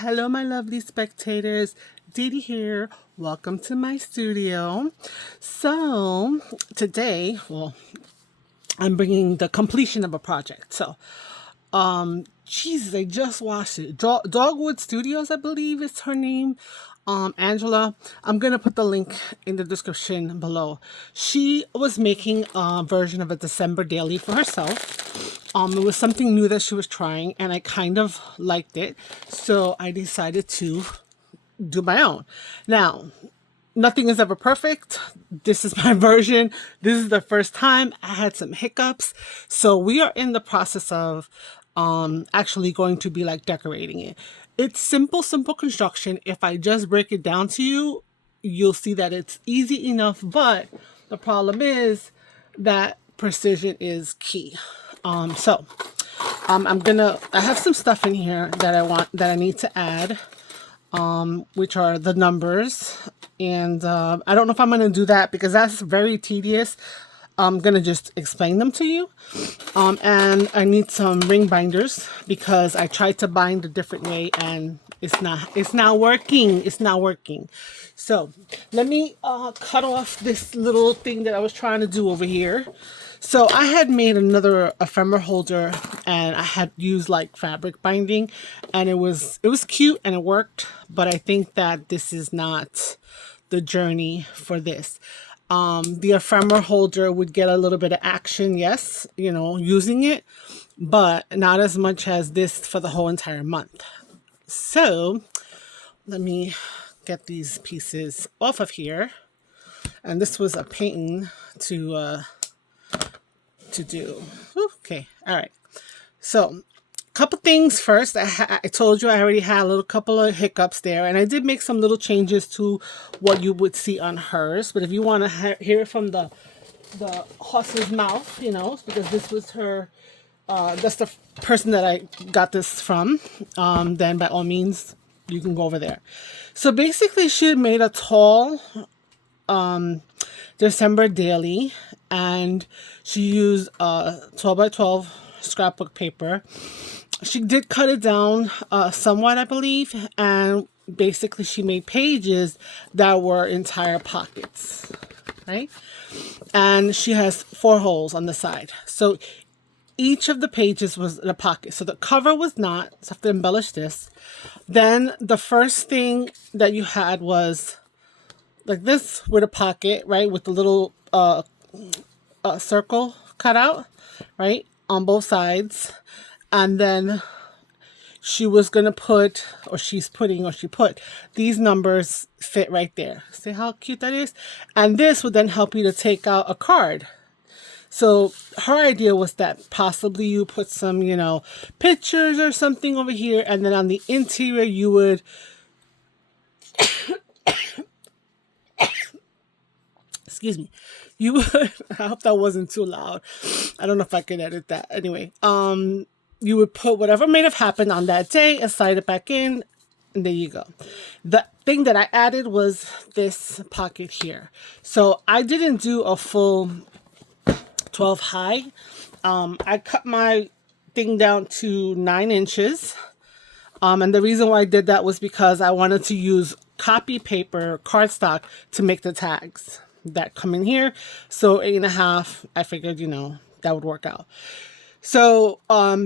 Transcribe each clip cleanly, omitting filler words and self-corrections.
Hello, my lovely spectators. Didi here. Welcome to my studio. So, today, I'm bringing the completion of a project. Jesus, I just watched it. Dogwood Studios, I believe is her name. Angela. I'm gonna put the link in the description below. She was making a version of a December daily for herself. It was something new that she was trying, and I kind of liked it, so I decided to do my own. Now, nothing is ever perfect. This is my version. This is the first time. I had some hiccups. So we are in the process of actually going to be like decorating it. It's simple construction. If I just break it down to you, you'll see that it's easy enough, but the problem is that precision is key. I have some stuff in here that I need to add, which are the numbers. And I don't know if I'm going to do that because that's very tedious. I'm going to just explain them to you. And I need some ring binders because I tried to bind a different way and it's not working. So let me cut off this little thing that I was trying to do over here. So I had made another ephemera holder and I had used like fabric binding, and it was cute and it worked, but I think that this is not the journey for this. The ephemera holder would get a little bit of action, yes, using it, but not as much as this for the whole entire month. So let me get these pieces off of here. And this was a painting to do. Okay, all right. So, couple things first. I told you I already had a couple of hiccups there, and I did make some little changes to what you would see on hers. But if you want to hear it from the horse's mouth, because this was her, that's the person that I got this from, then by all means you can go over there. So basically, she had made a tall December daily, and she used 12 by 12 scrapbook paper. She did cut it down somewhat, I believe, and basically she made pages that were entire pockets, right? And she has 4 holes on the side. So each of the pages was in a pocket. So the cover was not, so I have to embellish this. Then the first thing that you had was like this with a pocket, right? With the little circle cut out, right? On both sides. And then she was going to put, or she put these numbers fit right there. See how cute that is? And this would then help you to take out a card. So her idea was that possibly you put some, pictures or something over here. And then on the interior, you would excuse me, you would, I hope that wasn't too loud. I don't know if I can edit that. Anyway, you would put whatever may have happened on that day and slide it back in, and there you go. The thing that I added was this pocket here. So I didn't do a full 12 high. I cut my thing down to 9 inches. And the reason why I did that was because I wanted to use copy paper, cardstock, to make the tags that come in here. So 8.5, I figured, that would work out. So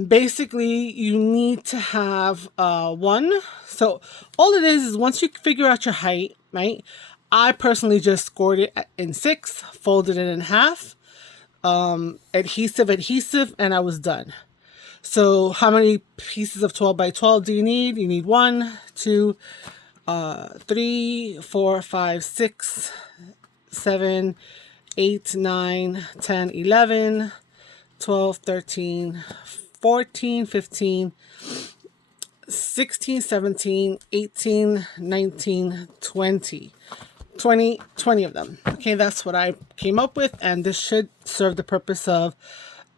basically you need to have one. So all it is once you figure out your height, right? I personally just scored it in 6, folded it in half, adhesive, and I was done. So how many pieces of 12 by 12 do you need? You need 1, 2, 3, 4, 5, 6, 7, 8, 9, 10, 11, 12, 13, 14, 15, 16, 17, 18, 19, 20. 20 of them. Okay, that's what I came up with, and this should serve the purpose of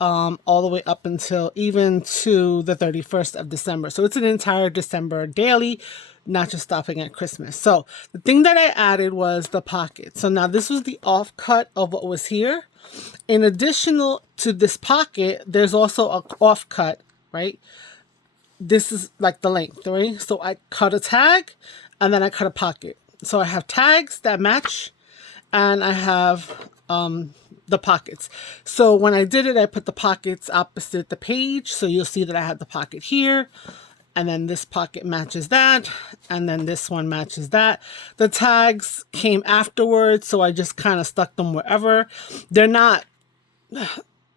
all the way up until even to the 31st of December. So it's an entire December daily, not just stopping at Christmas. So the thing that I added was the pocket. So now this was the offcut of what was here. In addition to this pocket, there's also an offcut, right? this is like the length, right? So I cut a tag and then I cut a pocket. So I have tags that match and I have the pockets. So when I did it, I put the pockets opposite the page. So you'll see that I had the pocket here, and then this pocket matches that, and then this one matches that. The tags came afterwards, so I just kind of stuck them wherever. They're not,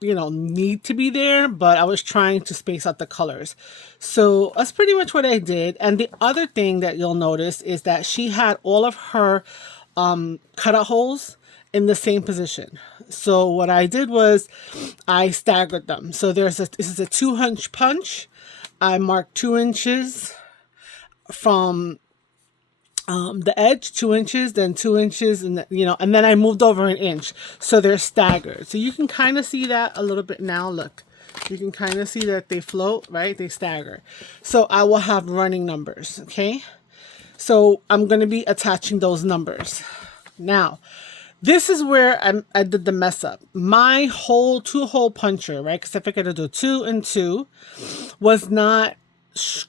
need to be there, but I was trying to space out the colors. So that's pretty much what I did. And the other thing that you'll notice is that she had all of her cutout holes in the same position. So what I did was I staggered them. So this is a 2-inch punch. I marked 2 inches from the edge, 2 inches, then 2 inches, and and then I moved over an inch. So they're staggered. So you can kind of see that a little bit now. Look, you can kind of see that they float, right? They stagger. So I will have running numbers. Okay. So I'm going to be attaching those numbers. Now, this is where I did the mess up. My whole 2-hole puncher, right? Because I figured to do 2 and 2 was not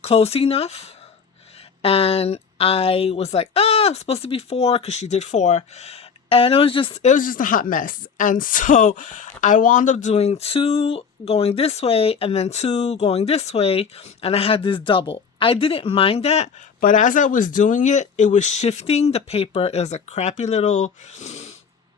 close enough. And I was like, it's supposed to be 4 because she did 4. And it was just a hot mess. And so I wound up doing 2 going this way and then 2 going this way. And I had this double. I didn't mind that. But as I was doing it, it was shifting the paper. It was a crappy little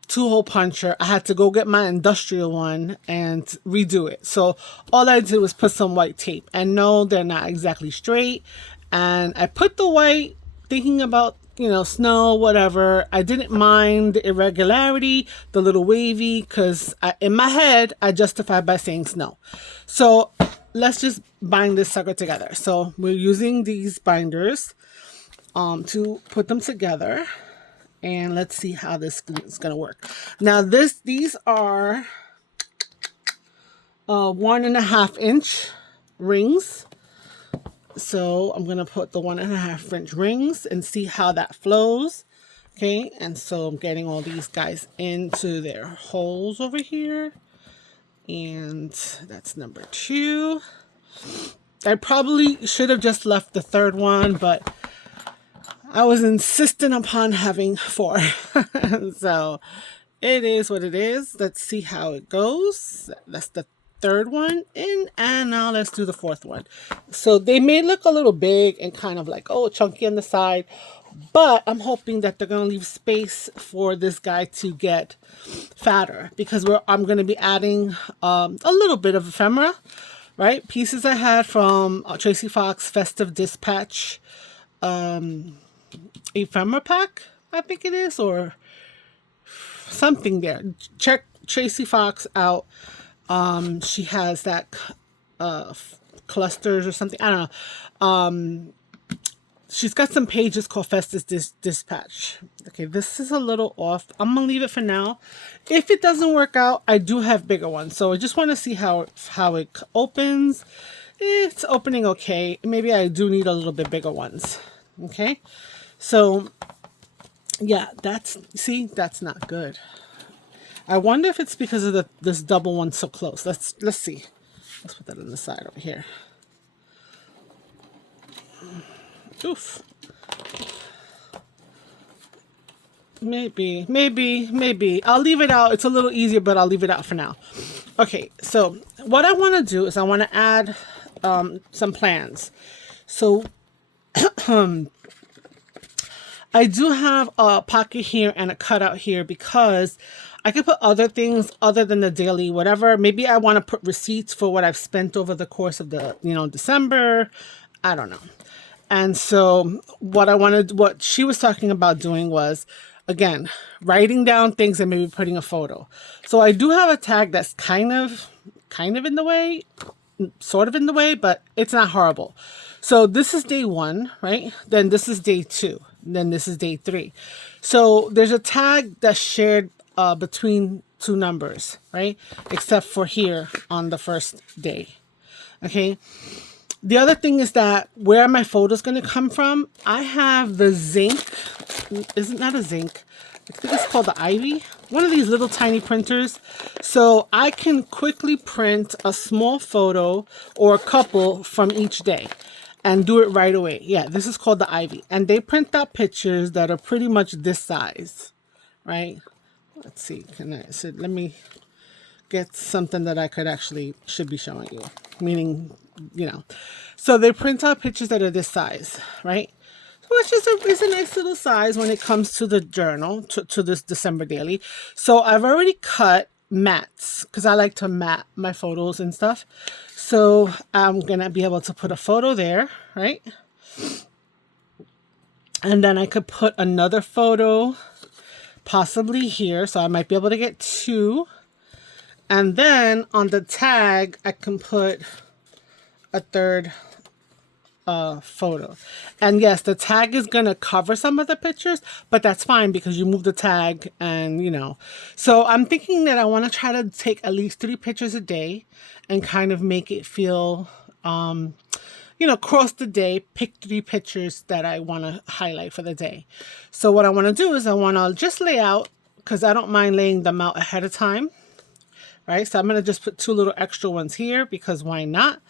2-hole puncher. I had to go get my industrial one and redo it. So all I did was put some white tape. And no, they're not exactly straight. And I put the white thinking about, snow, whatever. I didn't mind the irregularity, the little wavy, because in my head, I justified by saying snow. So let's just bind this sucker together. So we're using these binders to put them together. And let's see how this is going to work. Now these are 1.5-inch rings. So I'm going to put the 1.5-inch rings and see how that flows. Okay. And so I'm getting all these guys into their holes over here. And that's number 2. I probably should have just left the third one, but I was insistent upon having 4. So it is what it is. Let's see how it goes. That's the third one in, and now let's do the 4th one. So they may look a little big and kind of like, chunky on the side, but I'm hoping that they're going to leave space for this guy to get fatter, because I'm going to be adding a little bit of ephemera, right? Pieces I had from Tracy Fox Festive Dispatch Ephemera pack, I think it is, or something there. Check Tracy Fox out. She has that clusters or something. I don't know. She's got some pages called Festive Dispatch. Okay, this is a little off. I'm gonna leave it for now. If it doesn't work out, I do have bigger ones. So I just want to see how it opens. It's opening okay. Maybe I do need a little bit bigger ones. Okay, so yeah, that's not good. I wonder if it's because of this double one so close. Let's see. Let's put that on the side over here. Oof. Maybe. I'll leave it out. It's a little easier, but I'll leave it out for now. Okay, so what I want to do is I want to add some plans. So I do have a pocket here and a cutout here because I could put other things other than the daily whatever. Maybe I want to put receipts for what I've spent over the course of the, December. I don't know. And so what she was talking about doing was, again, writing down things and maybe putting a photo. So I do have a tag that's kind of in the way, sort of in the way, but it's not horrible. So this is day 1, right? Then this is day 2. Then this is day 3. So there's a tag that's shared between 2 numbers, right? Except for here on the first day. Okay. The other thing is that where my photo is going to come from, I have the zinc. Isn't that a zinc? I think it's called the Ivy. One of these little tiny printers. So I can quickly print a small photo or a couple from each day. and do it right away. Yeah, this is called the Ivy. And they print out pictures that are pretty much this size, right? Let's see, let me get something that I should be showing you. Meaning, So they print out pictures that are this size, right? Which is a nice little size when it comes to the journal, to this December daily. So I've already cut mats because I like to mat my photos and stuff. So I'm going to be able to put a photo there, right? And then I could put another photo possibly here. So I might be able to get two. And then on the tag, I can put a third photo. And yes, the tag is going to cover some of the pictures, but that's fine because you move the tag and, So I'm thinking that I want to try to take at least 3 pictures a day and kind of make it feel, across the day, pick 3 pictures that I want to highlight for the day. So what I want to do is I want to just lay out, because I don't mind laying them out ahead of time. Right, so I'm going to just put 2 little extra ones here because why not?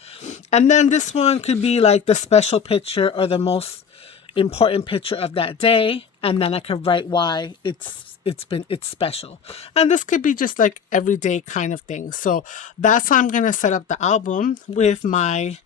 And then this one could be like the special picture or the most important picture of that day. And then I could write why it's special. And this could be just like everyday kind of thing. So that's how I'm going to set up the album with my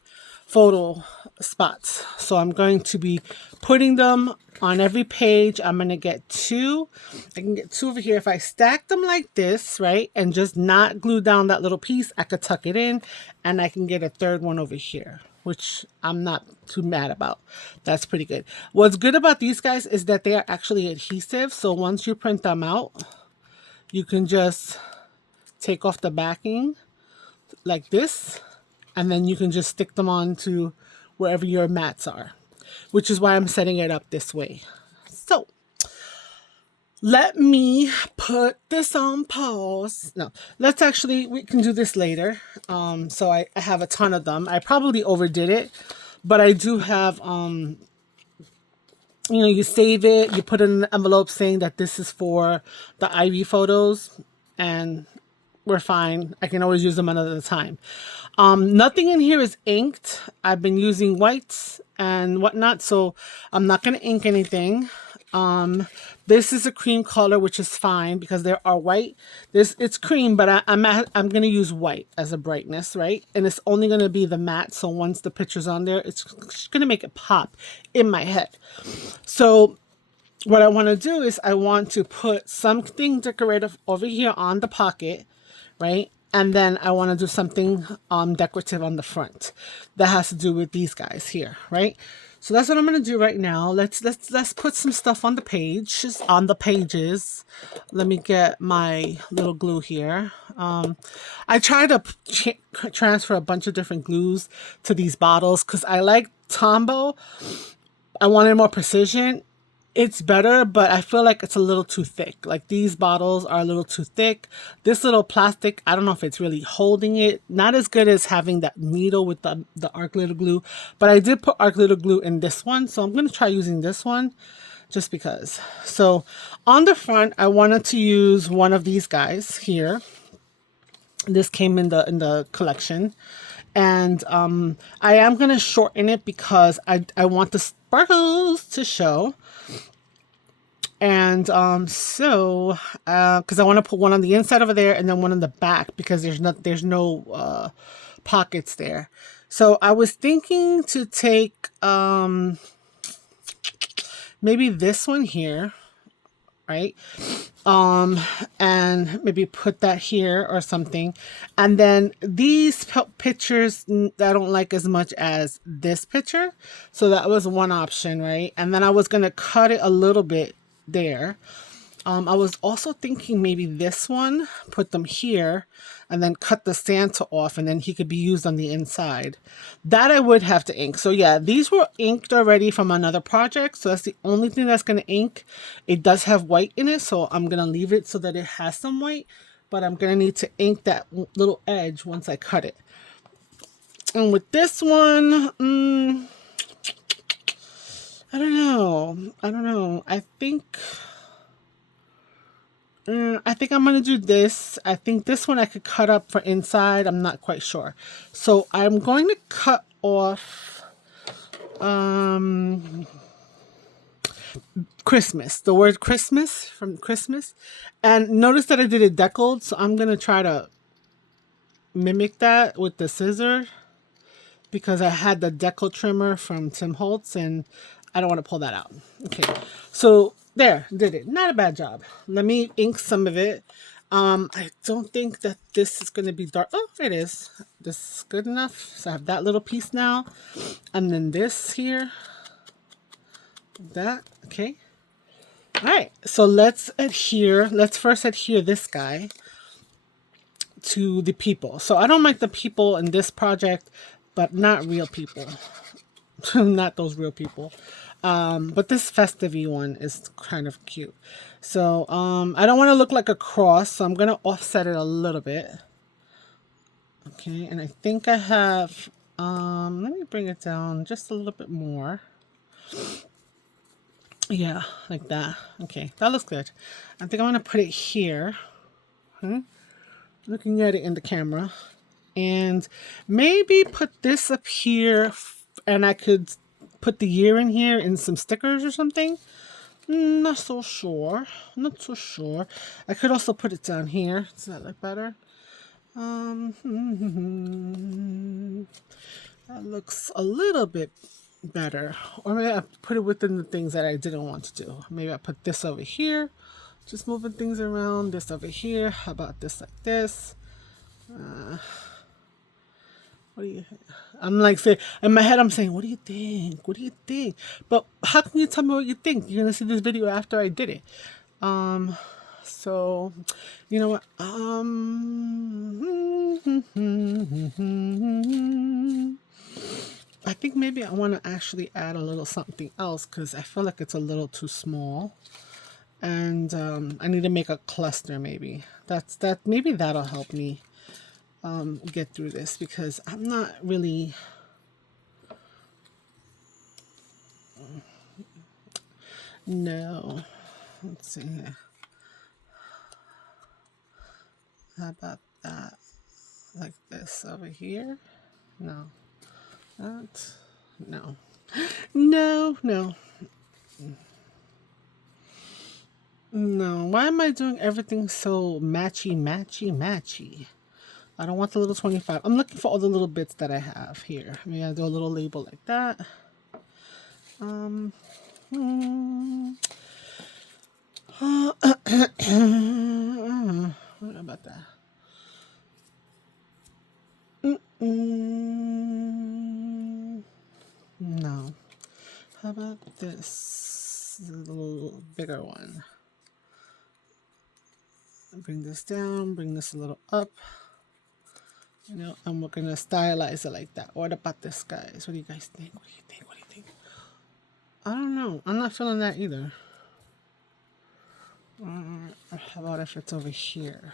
photo spots. So I'm going to be putting them on every page. I'm going to get 2. I can get 2 over here. If I stack them like this, right, and just not glue down that little piece, I could tuck it in and I can get a 3rd one over here, which I'm not too mad about. That's pretty good. What's good about these guys is that they are actually adhesive. So once you print them out, you can just take off the backing like this, and then you can just stick them on to wherever your mats are, which is why I'm setting it up this way. So let me put this on pause. No, we can do this later. So I have a ton of them. I probably overdid it, but I do have, you save it, you put it in an envelope saying that this is for the Ivy photos, and we're fine. I can always use them another time. Nothing in here is inked. I've been using whites and whatnot, so I'm not going to ink anything. This is a cream color, which is fine because there are white. It's cream, but I'm going to use white as a brightness, right? And it's only going to be the matte. So once the picture's on there, it's going to make it pop in my head. So what I want to do is I want to put something decorative over here on the pocket, right? And then I want to do something decorative on the front that has to do with these guys here, right? So that's what I'm going to do right now. Let's put some stuff on the pages. Let me get my little glue here. I try to transfer a bunch of different glues to these bottles because I like Tombow. I wanted more precision. It's better, but I feel like it's a little too thick. Like these bottles are a little too thick. This little plastic, I don't know if it's really holding it. Not as good as having that needle with the arc glitter glue. But I did put arc glitter glue in this one. So I'm going to try using this one just because. So on the front, I wanted to use one of these guys here. This came in the collection. And I am going to shorten it because I want the sparkles to show. And because I want to put one on the inside over there and then one on the back because there's no pockets there. So I was thinking to take maybe this one here, right? And maybe put that here or something. And then these pictures I don't like as much as this picture. So that was one option, right? And then I was going to cut it a little bit there. I was also thinking maybe this one, put them here, and then cut the Santa off, and then he could be used on the inside. That I would have to ink. So yeah, these were inked already from another project, so that's the only thing that's going to ink. It does have white in it, so I'm going to leave it so that it has some white, but I'm going to need to ink that little edge once I cut it. And with this one, I don't know. I think I'm going to do this. I think this one I could cut up for inside. I'm not quite sure. So I'm going to cut off Christmas, the word Christmas from Christmas. And notice that I did it deckled, so I'm gonna try to mimic that with the scissor because I had the decal trimmer from Tim Holtz and I don't want to pull that out. Okay, so there, did it. Not a bad job. Let me ink some of it. I don't think that this is going to be dark. Oh, it is. This is good enough. So I have that little piece now. And then this here. That, okay. All right, so let's adhere. Let's first adhere this guy to the people. So I don't like the people in this project, but not real people. Not those real people. But this festive one is kind of cute. So I don't want to look like a cross, so I'm going to offset it a little bit. Okay, and I think I have, let me bring it down just a little bit more. Yeah, like that. Okay, that looks good. I think I'm going to put it here. Looking at it in the camera. And maybe put this up here, and I could put the year in here and some stickers or something. Not so sure. Not so sure. I could also put it down here. Does that look better? That looks a little bit better. Or maybe I put it within the things that I didn't want to do. Maybe I put this over here. Just moving things around. This over here. How about this like this? What do you think? I'm like saying in my head, I'm saying, what do you think? What do you think? But how can you tell me what you think? You're gonna see this video after I did it. So you know what? I think maybe I want to actually add a little something else because I feel like it's a little too small. And I need to make a cluster maybe. Maybe that'll help me get through this because I'm not really no. Let's see here. How about that? Like this over here? No. That no. No, no. No. Why am I doing everything so matchy? I don't want the little 25. I'm looking for all the little bits that I have here. Maybe I'll do a little label like that. What about that? No. How about this? A little bigger one. Bring this down, bring this a little up. You know, and we're gonna stylize it like that. What about this, guys? What do you guys think? What do you think? What do you think? I don't know. I'm not feeling that either. How about if it's over here?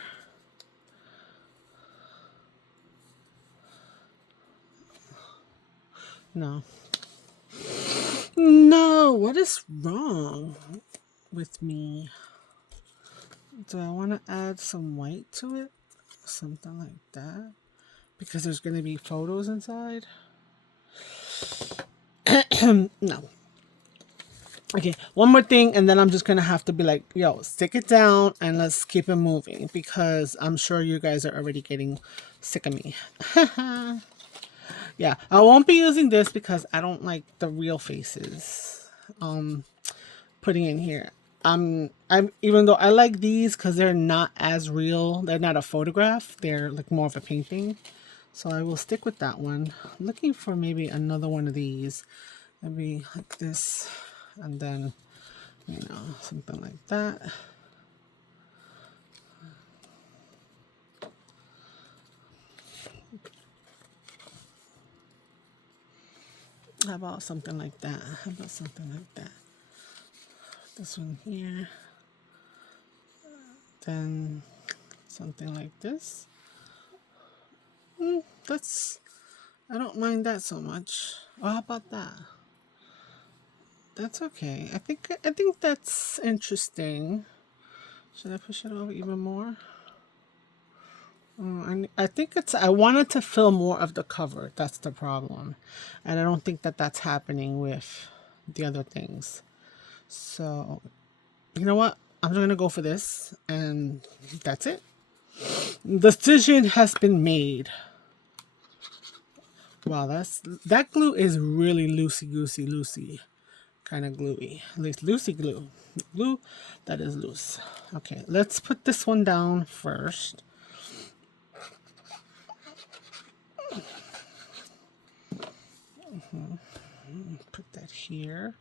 No. No, what is wrong with me? Do I want to add some white to it? Something like that? Because there's going to be photos inside? No. Okay, one more thing, and then I'm just going to have to be like, yo, stick it down and let's keep it moving because I'm sure you guys are already getting sick of me. Yeah, I won't be using this because I don't like the real faces putting in here. I'm even though I like these because they're not as real, they're not a photograph, they're like more of a painting. So I will stick with that one. I'm looking for maybe another one of these. Maybe like this, and then, you know, something like that. How about something like that? How about something like that? This one here. Then something like this. I don't mind that so much. Oh, how about that? That's okay. I think that's interesting. Should I push it over even more? I think it's, I wanted to fill more of the cover. That's the problem. And I don't think that that's happening with the other things. So, you know what? I'm going to go for this. And that's it. The decision has been made. Wow, that glue is really loosey kind of gluey. At least loosey glue. Glue that is loose. Okay, let's put this one down first. Put that here.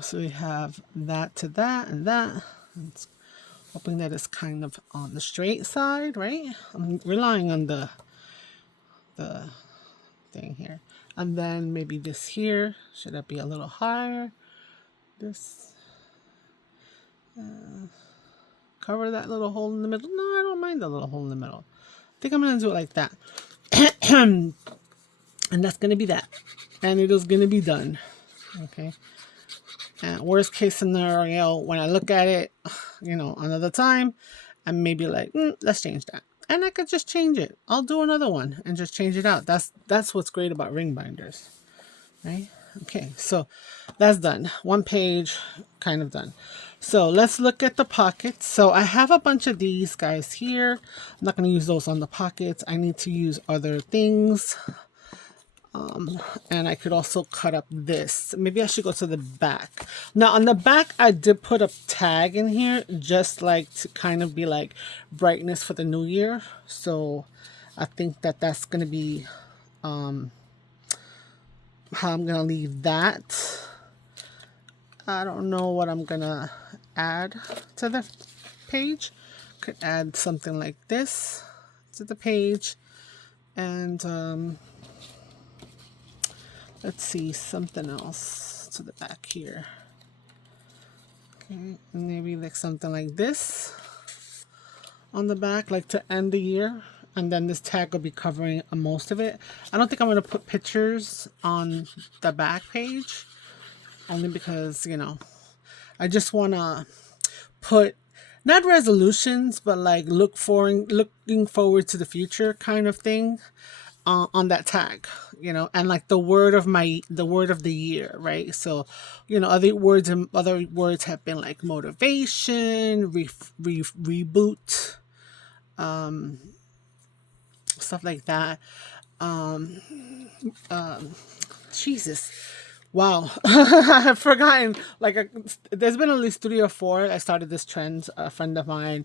So we have that to that and that. It's hoping that it's kind of on the straight side, right? I'm relying on the thing here. And then maybe this here. Should that be a little higher? This. Cover that little hole in the middle. No, I don't mind the little hole in the middle. I think I'm going to do it like that. And that's going to be that. And it is going to be done. Okay. And worst case scenario, when I look at it, you know, another time, I'm maybe like, let's change that. And I could just change it. I'll do another one and just change it out. That's what's great about ring binders, right? Okay, so that's done. One page, kind of done. So let's look at the pockets. So I have a bunch of these guys here. I'm not going to use those on the pockets. I need to use other things. And I could also cut up this. Maybe I should go to the back. Now on the back, I did put a tag in here, just like to kind of be like brightness for the new year. So I think that that's going to be how I'm going to leave that. I don't know what I'm going to add to the page. Could add something like this to the page. And let's see, something else to the back here. Okay, maybe like something like this on the back, like to end the year. And then this tag will be covering most of it. I don't think I'm going to put pictures on the back page. Only because, you know, I just want to put, not resolutions, but like looking forward to the future kind of thing. On that tag, you know, and like the word of the year, right? So, you know, other words have been like motivation, reboot, stuff like that. Jesus, wow, I've forgotten. Like, there's been at least 3 or 4. I started this trend. A friend of mine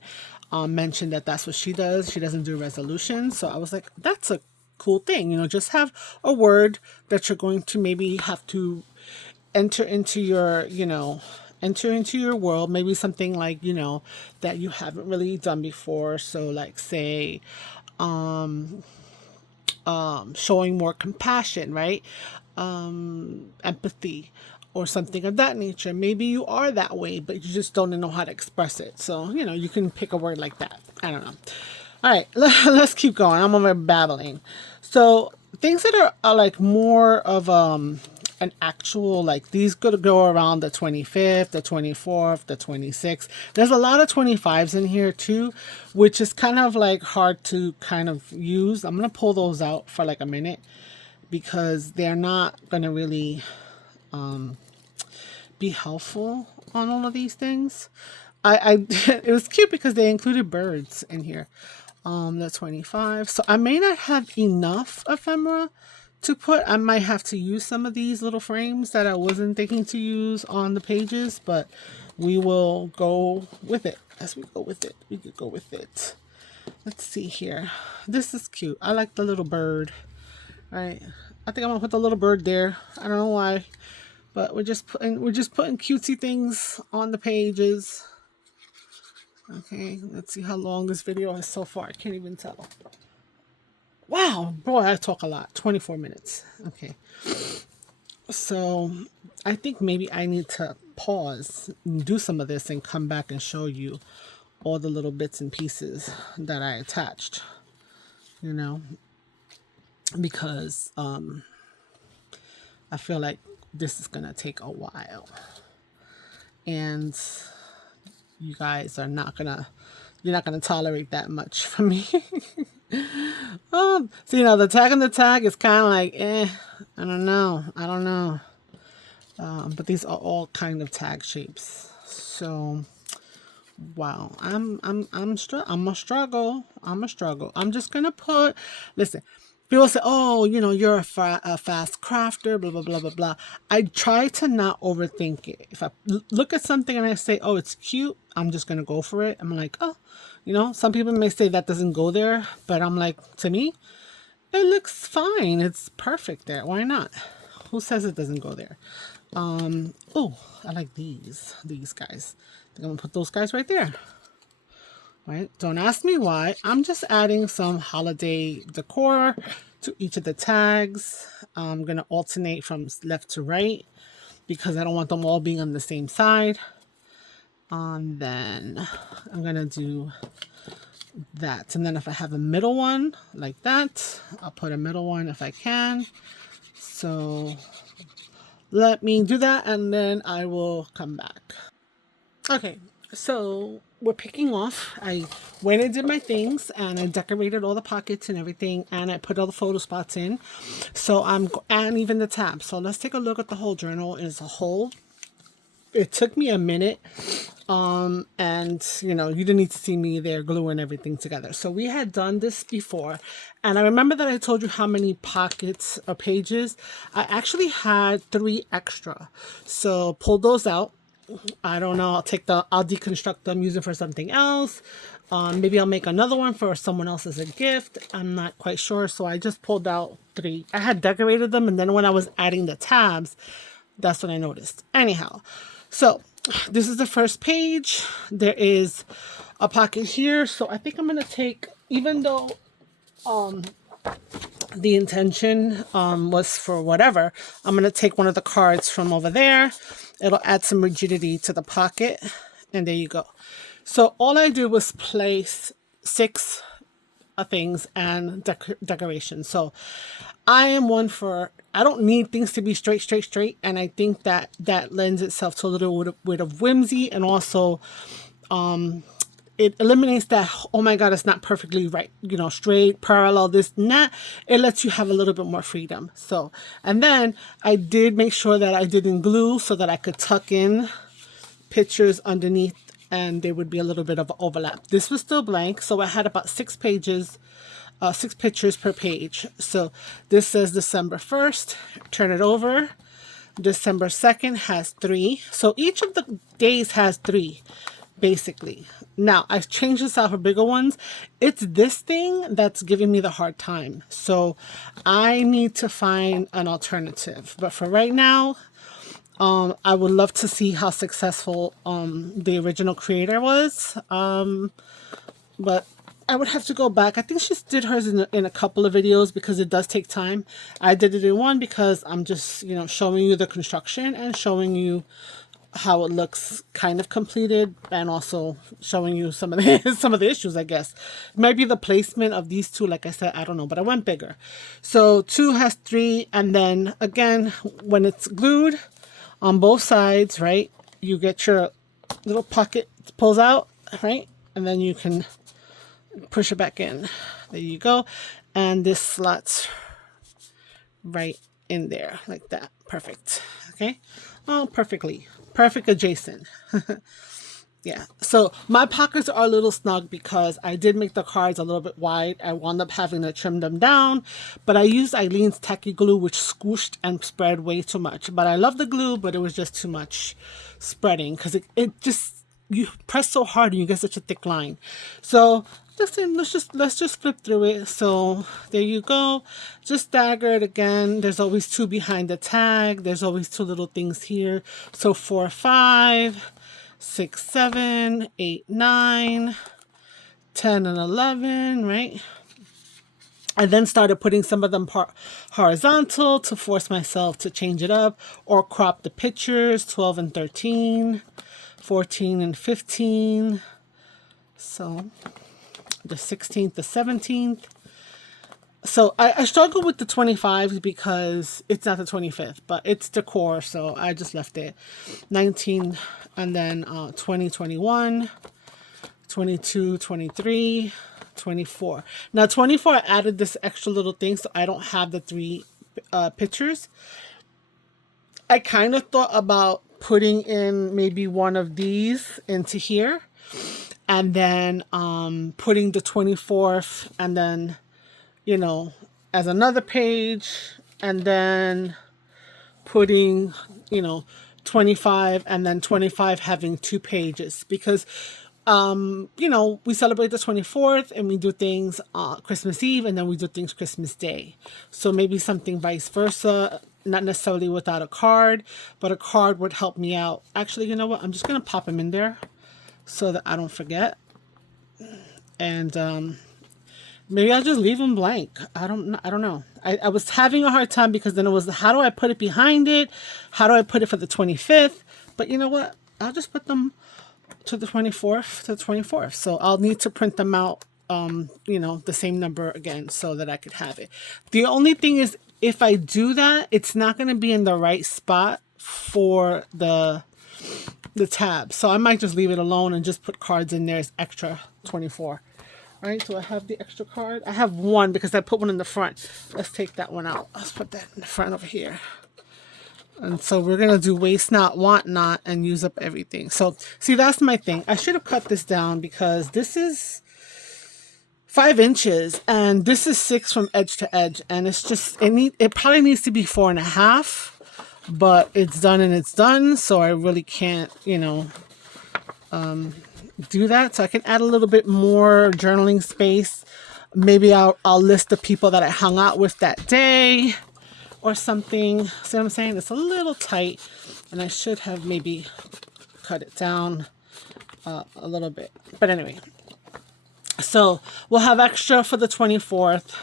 mentioned that that's what she does. She doesn't do resolutions, so I was like, that's a cool thing, you know, just have a word that you're going to maybe have to enter into your, you know, enter into your world, maybe something like, you know, that you haven't really done before. So like say showing more compassion, right? Empathy or something of that nature. Maybe you are that way, but you just don't know how to express it. So, you know, you can pick a word like that. I don't know. All right, let's keep going. I'm over babbling. So things that are like more of an actual, like these could go around the 25th, the 24th, the 26th. There's a lot of 25s in here too, which is kind of like hard to kind of use. I'm going to pull those out for like a minute because they're not going to really be helpful on all of these things. It was cute because they included birds in here. The 25. So I may not have enough ephemera to put. I might have to use some of these little frames that I wasn't thinking to use on the pages, but we will go with it. As we go with it, we could go with it. Let's see here. This is cute. I like the little bird. Right. I think I'm gonna put the little bird there. I don't know why, but we're just putting cutesy things on the pages. Okay, let's see how long this video is so far. I can't even tell. Wow, boy, I talk a lot. 24 minutes. Okay. So I think maybe I need to pause and do some of this and come back and show you all the little bits and pieces that I attached. You know, because I feel like this is gonna take a while. And you guys are not gonna you're not going to tolerate that much from me. So, you know, the tag on the tag is kind of like, I don't know. I don't know. But these are all kind of tag shapes. So, wow, I'm a struggle. I'm a struggle. I'm just gonna put. Listen, people say, "Oh, you know, you're a fast crafter." Blah blah blah blah blah. I try to not overthink it. If I look at something and I say, "Oh, it's cute," I'm just gonna go for it. I'm like, "Oh, you know." Some people may say that doesn't go there, but I'm like, to me, it looks fine. It's perfect there. Why not? Who says it doesn't go there? Oh, I like these guys. I think I'm gonna put those guys right there. Right? Don't ask me why. I'm just adding some holiday decor to each of the tags. I'm gonna alternate from left to right because I don't want them all being on the same side. And then I'm gonna do that. And then if I have a middle one like that, I'll put a middle one if I can. So let me do that and then I will come back. Okay, so we're picking off. I went and did my things and I decorated all the pockets and everything and I put all the photo spots in. So and even the tabs. So let's take a look at the whole journal as a whole. It took me a minute. And you know, you didn't need to see me there gluing everything together. So we had done this before. And I remember that I told you how many pockets or pages. I actually had 3 extra. So pull those out. I don't know. I'll deconstruct them, use them for something else. Maybe I'll make another one for someone else as a gift. I'm not quite sure. So I just pulled out 3. I had decorated them. And then when I was adding the tabs, that's when I noticed. Anyhow, so this is the first page. There is a pocket here. So I think I'm going to take, even though the intention was for whatever, I'm going to take one of the cards from over there. It'll add some rigidity to the pocket. And there you go. So all I did was place 6 things and decoration. So I am one for, I don't need things to be straight. And I think that lends itself to a little bit of whimsy. And also it eliminates that, oh my God, it's not perfectly right, you know, straight, parallel, this and that. It lets you have a little bit more freedom. So, and then I did make sure that I didn't glue so that I could tuck in pictures underneath and there would be a little bit of overlap. This was still blank, so I had about 6 pages, 6 pictures per page. So this says December 1st, turn it over. December 2nd has 3. So each of the days has 3. Basically. Now, I've changed this out for bigger ones. It's this thing that's giving me the hard time. So I need to find an alternative. But for right now, I would love to see how successful the original creator was. But I would have to go back. I think she did hers in a couple of videos because it does take time. I did it in one because I'm just, you know, showing you the construction and showing you how it looks kind of completed and also showing you some of the issues, I guess. It might be the placement of these 2, like I said, I don't know, but I went bigger. So 2 has 3, and then again, when it's glued on both sides, right, you get your little pocket pulls out, right, and then you can push it back in. There you go. And this slots right in there like that. Perfect. Okay. Oh, perfect adjacent. Yeah, so my pockets are a little snug because I did make the cards a little bit wide. I wound up having to trim them down, but I used Eileen's Tacky Glue, which squished and spread way too much. But I love the glue, but it was just too much spreading because it just, you press so hard and you get such a thick line. So let's just flip through it. So there you go. Just stagger it again. There's always 2 behind the tag. There's always 2 little things here. So 4, 5, 6, 7, 8, 9, 10, and 11, right? I then started putting some of them horizontal to force myself to change it up or crop the pictures, 12 and 13, 14 and 15. So the 16th, the 17th. So I struggle with the 25s because it's not the 25th, but it's decor, so I just left it. 19, and then 20, 21, 22, 23, 24. Now 24, I added this extra little thing so I don't have the three pictures. I kind of thought about putting in maybe one of these into here, and then putting the 24th, and then, you know, as another page, and then putting, you know, 25, and then 25 having 2 pages, because you know, we celebrate the 24th and we do things Christmas Eve, and then we do things Christmas Day. So maybe something vice versa, not necessarily without a card, but a card would help me out. Actually, you know what? I'm just going to pop them in there so that I don't forget. And maybe I'll just leave them blank. I don't know. I was having a hard time because then it was, how do I put it behind it? How do I put it for the 25th? But you know what? I'll just put them to the 24th. So I'll need to print them out, you know, the same number again so that I could have it. The only thing is, if I do that, it's not going to be in the right spot for the tab. So I might just leave it alone and just put cards in there as extra 24. All right, so I have the extra card. I have one because I put one in the front. Let's take that one out. Let's put that in the front over here. And so we're going to do waste not, want not, and use up everything. So, see, that's my thing. I should have cut this down because this is 5 inches and this is 6 from edge to edge. And it's just, it probably needs to be 4.5, but it's done and it's done. So I really can't, you know, do that. So I can add a little bit more journaling space. Maybe I'll list the people that I hung out with that day or something. See what I'm saying? It's a little tight and I should have maybe cut it down a little bit. But anyway, so we'll have extra for the 24th,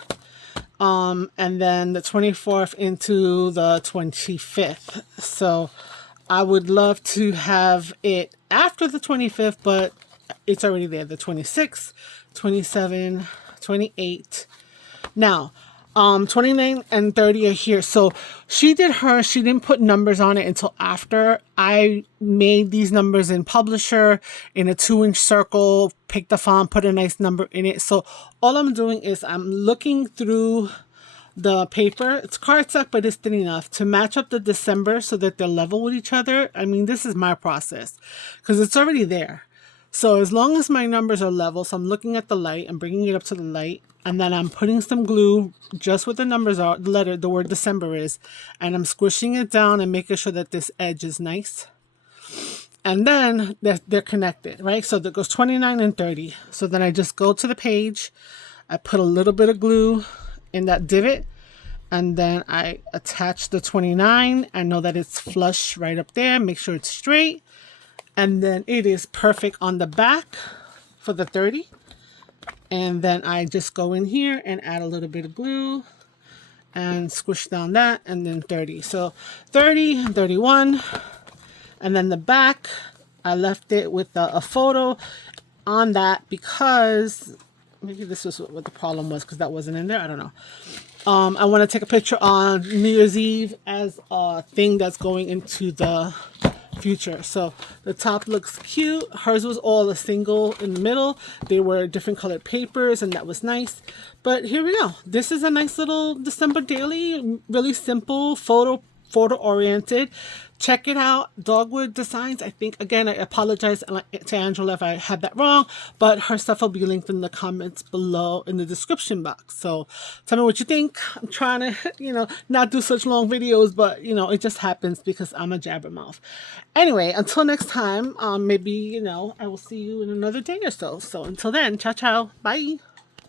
and then the 24th into the 25th. So I would love to have it after the 25th, but it's already there. The 26th, 27, 28. Now, 29 and 30 are here. So she didn't put numbers on it until after I made these numbers in Publisher in a 2-inch circle, picked the font, put a nice number in it. So all I'm doing is I'm looking through the paper. It's cardstock, but it's thin enough to match up the December so that they're level with each other. I mean, this is my process because it's already there. So as long as my numbers are level, so I'm looking at the light, I'm bringing it up to the light, and then I'm putting some glue just where the numbers are, the word December is, and I'm squishing it down and making sure that this edge is nice. And then they're connected, right? So that goes 29 and 30. So then I just go to the page, I put a little bit of glue in that divot, and then I attach the 29. I know that it's flush right up there. Make sure it's straight. And then it is perfect on the back for the 30. And then I just go in here and add a little bit of glue and squish down that, and then 30. So 30 and 31. And then the back, I left it with a photo on that because maybe this was what the problem was because that wasn't in there. I don't know. I want to take a picture on New Year's Eve as a thing that's going into the future. So the top looks cute. Hers was all a single in the middle. They were different colored papers and that was nice. But here we go. This is a nice little December daily, really simple photo oriented. Check it out. Dogwood Designs. I think, again, I apologize to Angela if I had that wrong, but her stuff will be linked in the comments below in the description box. So tell me what you think. I'm trying to, not do such long videos, but, it just happens because I'm a jabbermouth. Anyway, until next time, maybe, I will see you in another day or so. So until then, ciao, ciao. Bye.